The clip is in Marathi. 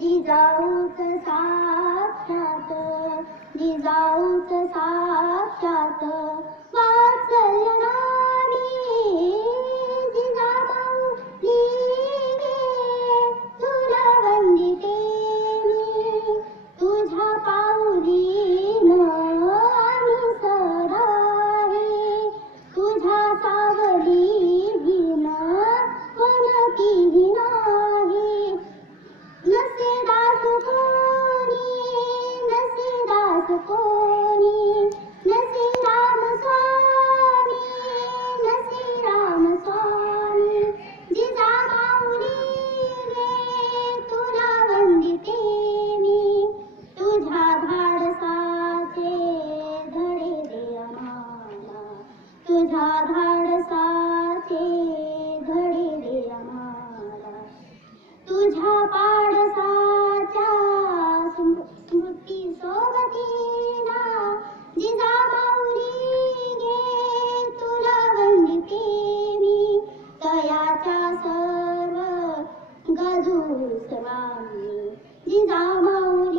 जिजाऊत साक्षात जिजाऊत साक्षात वात्सल्य नामी जिजामाऊली गे तुला वंदिते मी तुझ्या पाऊलीन आम्ही सदावे तुझ्या सावली घेण कोणतीही नाही नसेदास कोणी नसे राम स्वामी जिजामाऊली गे तुला वंदिते मी तुझ्या धाडसाचे धडे दे आम्हाला तुझ्या धाडसाचे धडे दे आम्हाला तुझ्या पाडसाच्या स्मृती सोबतीला जिजामाऊली गे तुला वंदिते मी तयाच्या सर्व गजू स्वामी जिजामाऊली